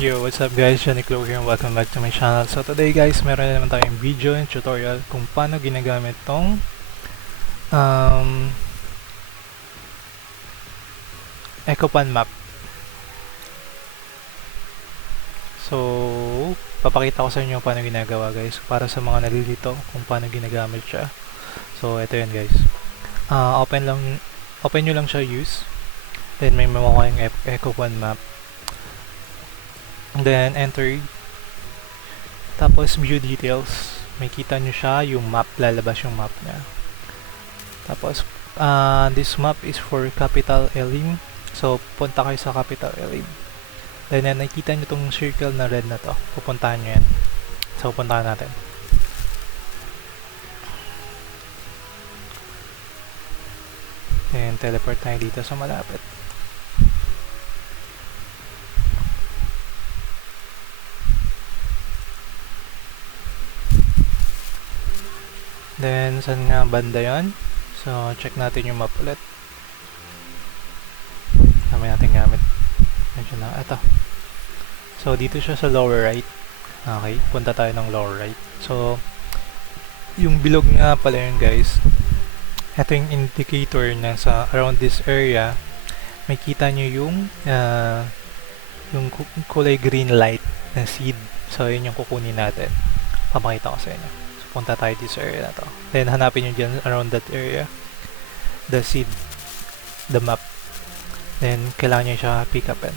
Yo, what's up guys? Johnny Clo here and welcome back to my channel. So today guys, meron na naman tayong video and tutorial kung paano ginagamit tong um, Ecopan map. So, papakita ko sa inyo paano ginagawa guys para sa mga nalilito kung paano ginagamit siya. So, ito yan guys. Open nyo lang siya use. Then may makuha yung Ecopan map. Then enter. Tapos view details. May kita nyo siya, yung map, lalabas yung map niya. Tapos, this map is for Capital Elim. So, punta kayo sa Capital Elim. Then, nakikita nyo tong circle na red na to. Pupuntahan nyo yan. So, puntahan natin. Then, teleport tayo dito sa malapit. Then, saan nga banda yon? So, check natin yung map ulit. Namin natin gamit. Medyo na, eto. So, dito siya sa lower right. Okay, punta tayo ng lower right. So, yung bilog nga pala yun guys. Ito yung indicator na sa around this area. May kita nyo yung kulay green light na seed. So, yun yung kukunin natin. Papakita ko sa inyo. So, punta tayo dito sa area na to. Then, hanapin nyo dyan around that area. The seed. The map. Then, kailangan nyo siya pick upin.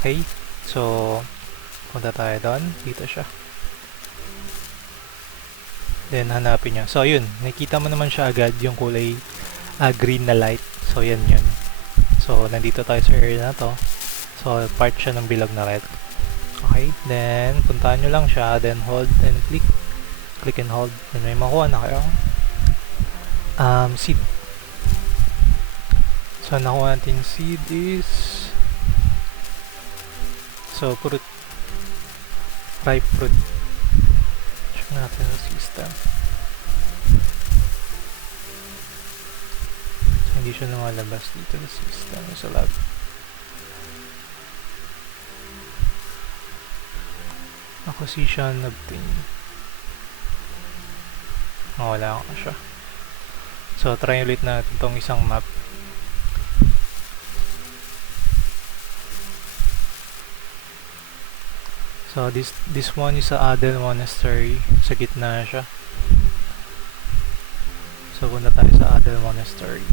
Okay? So, punta tayo doon. Dito siya. Then, hanapin nyo. So, yun. Nakita mo naman siya agad yung kulay green na light. So, yan yun. So, nandito tayo sa area na to. So, part siya ng bilog na red. Okay? Then, puntahan nyo lang siya. Then, hold and click. Click and hold. Then, may makuha na kayo. Seed. So, nakuha natin seed is fruit. Ripe fruit. Check natin sa system. So, hindi siya lumalabas dito sa system. Sa lab. Acquisition obtain. Wala ko siya. So, try ulit natin itong isang map. So, this one is sa Adel Monastery. Sa gitna siya. So, punta tayo sa Adel Monastery.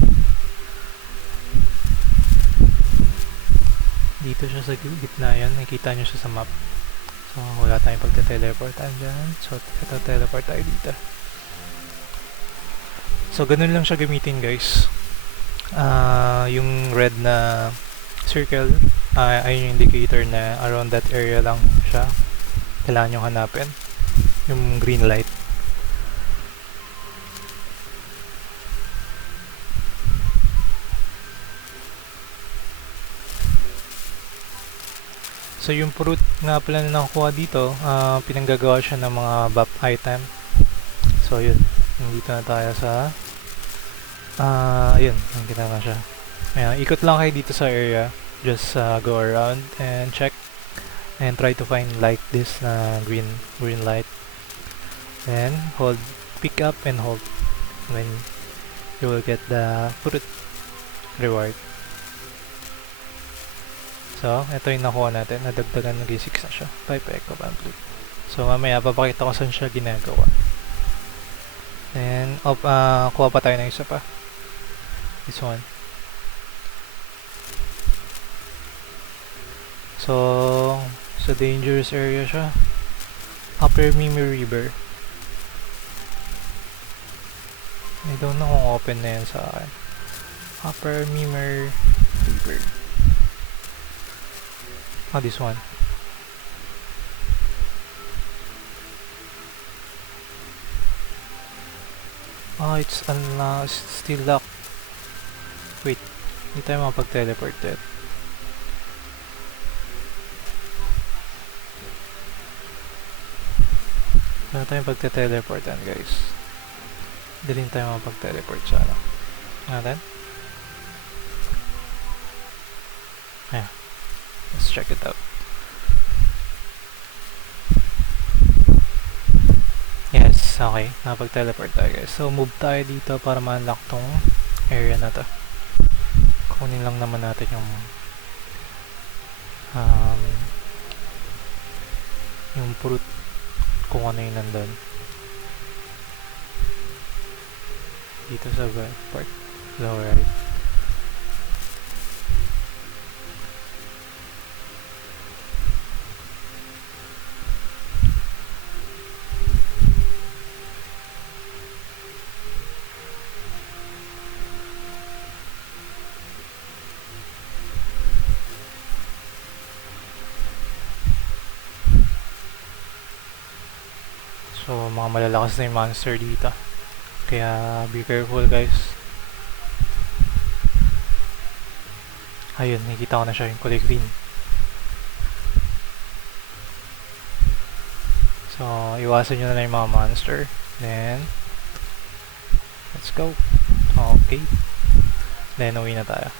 Dito siya sa gitna yan. Nakita nyo siya sa map. So, wala tayong pagte-teleportan dyan. So, ito teleport tayo dito. So, ganun lang siya gamitin guys. Yung red na circle, ayun yung indicator na around that area lang siya. Kailangan nyo hanapin. Yung green light. So, yung fruit nga pala na nakuha dito, pinanggagawa siya ng mga buff item. So, yun. Nandito na tayo sa ayun, nakita na siya. Ayan, ikot lang kayo dito sa area. Just go around and check and try to find like this green light. Then hold, pick up and hold. When you will get the fruit reward. So, ito yung nakuha natin. Nadagdagan ng 6 na siya. 5 Ecopan blue. So, mamaya papakita ko saan siya ginagawa. Then, kuha pa tayo ng isa pa. This one. So, sa dangerous area siya. Upper Mimi River. I don't know kung open na yan sa akin. Upper Mimi River. This one. It's still locked. Wait, hindi tayo makapag-teleport yet. Wala tayong pagte-teleportan guys. Dalhin tayo makapag-teleport sa ano. Natin? Ayan. Let's check it out. Yes, okay. Napag-teleport tayo guys. So move tayo dito para ma-unlock tong area na to. Kunin lang naman natin um, yung fruit kung ano yung nandun. Dito sa part. Lower right. So, mga malalakas na yung monster dito. Kaya, be careful guys. Ayun, nakikita ko na siya yung kulay green. So, iwasan nyo na lang yung mga monster. Then, let's go. Okay. Then, uwi na tayo.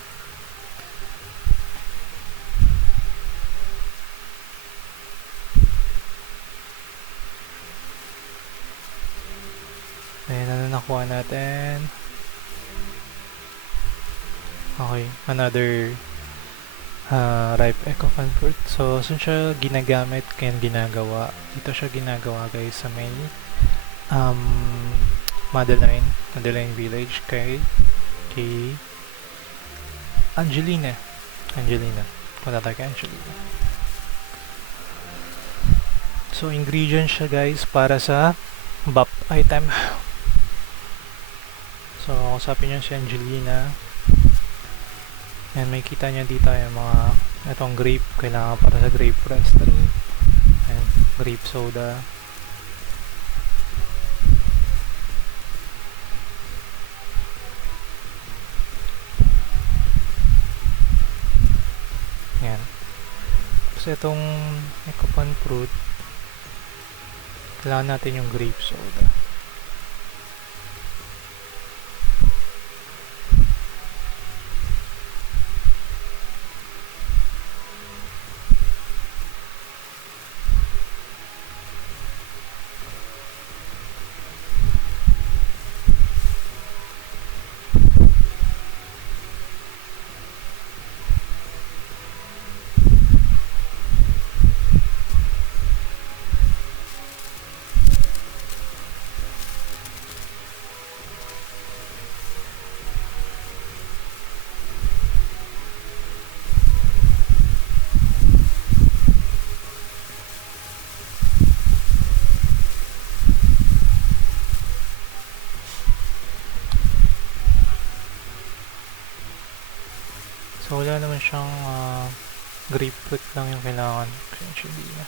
Then, ano nakuha natin? Okay, another ripe echo fan fruit. So, saan siya ginagamit kaya ginagawa? Dito siya ginagawa guys sa may Madeline Village kay Angelina. Punta tayo kay Angelina. So, ingredient siya guys para sa BAP item. So, usapin nyo si Angelina. Yan, may kita niya dito yung mga itong grape, kailangan para sa grape pastry. Ayan, grape soda. Yan. Tapos itong ecopan fruit, kailangan natin yung grape soda. So wala naman siyang grapefruit lang yung kailangan. Hindi na.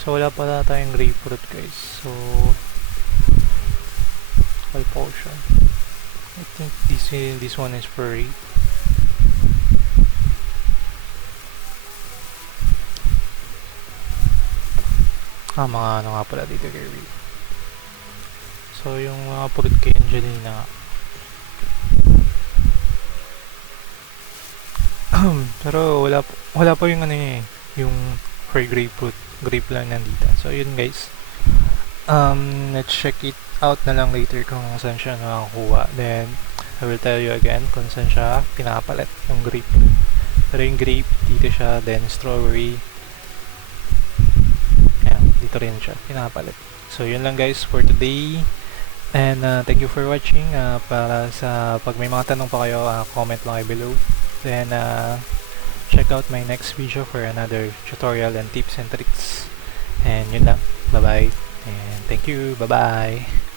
So wala pala tayong grapefruit guys. So all potion. I think this one is free. Mga ano nga pala dito kay Reed. So yung mga fruit kay Angelina nga. Pero wala pa yung ano niya yung free grapefruit. Grape lang nandito. So yun guys. Let's check it out na lang later kung saan siya nakakuha. Then I will tell you again kung saan siya pinapalit yung grape. Pero yung grape dito siya, then strawberry. Ayan, dito rin siya pinapalit. So yun lang guys for today. And thank you for watching. Para sa pag may mga tanong pa kayo, comment lang kayo below. Then check out my next video for another tutorial and tips and tricks. And yun lang. Bye bye. And thank you. Bye bye.